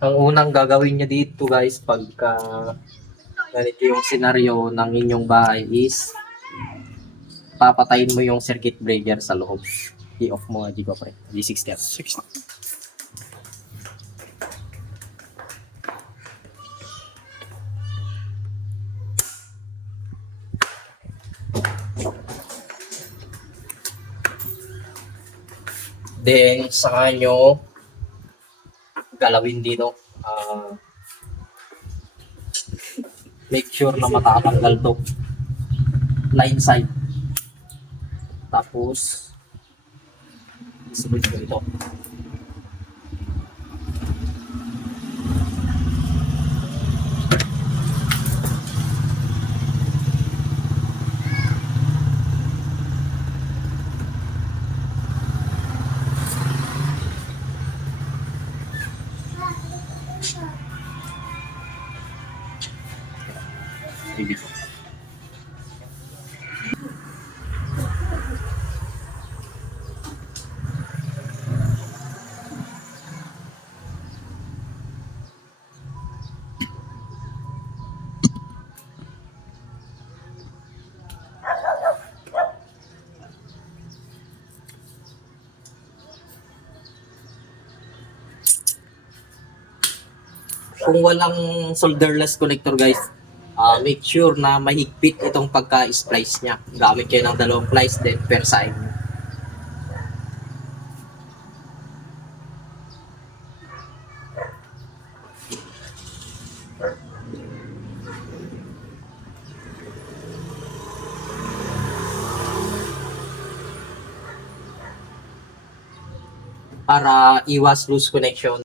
Ang unang gagawin nyo dito guys pagka ganito yung senaryo ng inyong bahay is papatayin mo yung circuit breaker sa loob. I-off mo nga dito pre. G60. 60. Then, saka nyo galawin dito. Make sure na matatanggal to. Line side. Tapos, isunod ko ito. Dito. Kung walang solderless connector guys, make sure na mahigpit itong pagka-splice niya. Gamit kayo ng dalawang plies then per side. Para iwas loose connection.